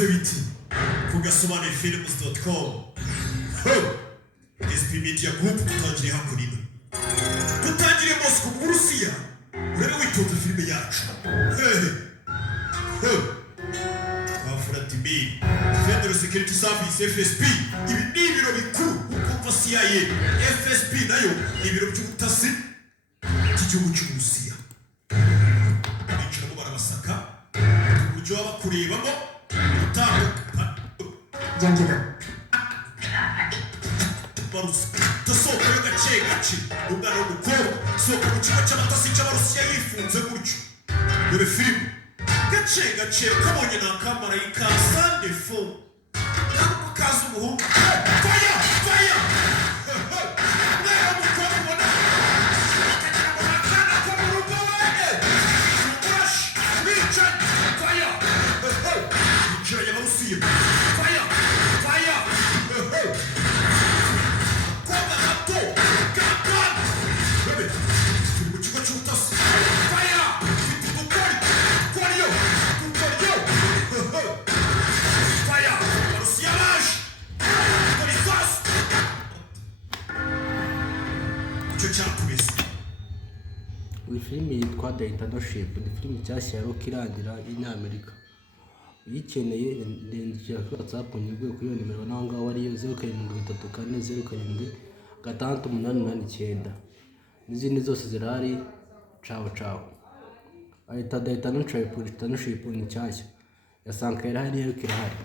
bimeze biti kugasobanura films.com SP Media Group tutangiriye hakurino tutangiriye Moscow mu Burusiya urebe witonze filime yacu Afra TV Federal Security Service FSP ibi ni ibiro bikuru ukumva CIA FSP nayo ibiro by'ubutasi by'igihugu cy'Uburusiya bicaramo barabasaka uburyo bakurebamo utambuka Janjira Barusi tasoko y'agace gace umwana w'umukobwa soko mu kigo cy'amatasi cy'Abarusiya yifunze gutyo dore filime gace gace kabonye na kamarayika sandefo ntabwo kazi umuhungu fire fire nayo mukobwa ubona akagira ngo nakana ko mu rugo wene crash bicaye fire bicaye Abarusiya fire fire koga gato gapan bebe turi mu kigo cy'ubutasi fire Iyi filime yitwa The Internship ni filime nshyashya ya Rock irangira y'Amerika. Uyikeneye ndendikira kuri WhatsApp nyiguye kuri iyo nimero naho ngaho ariyo 0734068889 n'izindi zose zirahari. Ciao ahita The Internship ni nshyashya ya Sankara hariyo kirahari.